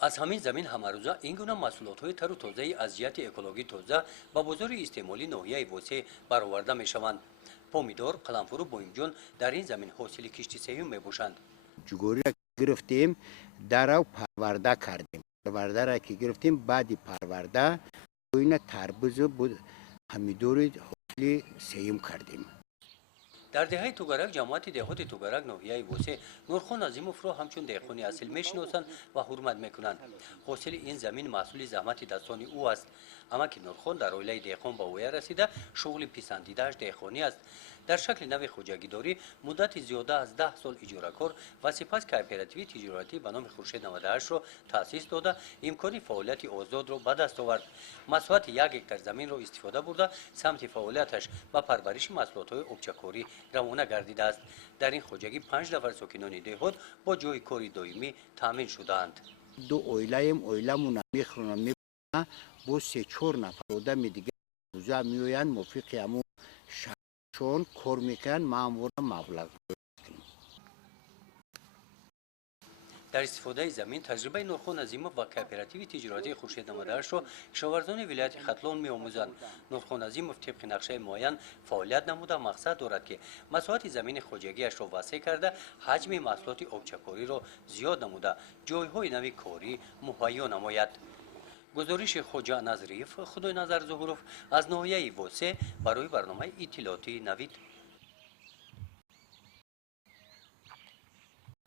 از همین زمین همروزه این گونه محصولات‌های تر و تازه از جهت اکولوژی تازه با بازار استعمالی ناحیه وسه برآورده می‌شوند. پومیدور، قلمفور و بوینجان در این زمین حاصل کشت سیوم می‌باشند. جوگوری را گرفتیم در او پرورده کردیم. پرورده را که گرفتیم بعدی پرورده این تربوز بود همیدوری حاصل سیوم کردیم. در دهه توگرک جماعت دهات توگرک ناحیه وسه نورخان عظیموف را همچون دهقانی اصیل میشناسند و حرمت میکنند. حاصل این زمین محصول زحمت دستان او است. اما که نورخان در عائله دهقان به اوی رسیده شغل پسندیده‌اش دهقانی است. در شکل نو خوجگیداری مدت زیاده از 10 سال اجاره کار و سپس کооپراتیو تجارتی به نام خورشید 98 را تأسیس داده امکان فعالیت آزاد را به دست آورد. مساحت 1 هکتار زمین را استفاده برده سمت فعالیتش و پرورش محصولات‌های آبچه‌کاری روانه گردیده است. در این خوجگی 5 نفر ساکنان دهات با جای کاری دائمی تامین شده‌اند. دو اویلمون میخورن با 3-4 نفر آدم دیگه روزا میوین موفق همون شون کار میکنن معمولا مبلغ. در استفاده زمین تجربه نورخان عظیموف و کооپراتیو تجارتی خورشید 98 را کشاورزان ولایت ختلان می‌آموزند. نورخان عظیموف طبق نقشه معین فعالیت نموده مقصد دارد که مساحت زمین خوجگیش را وسیع کرده حجم محصولات آبچه‌کاری را زیاد نموده جایهای نوی کاری مهیا نماید. گزارش خوجا نظریف خدای نظر ظهوروف از ناحیه وسه برای برنامه اطلاعاتی نوید.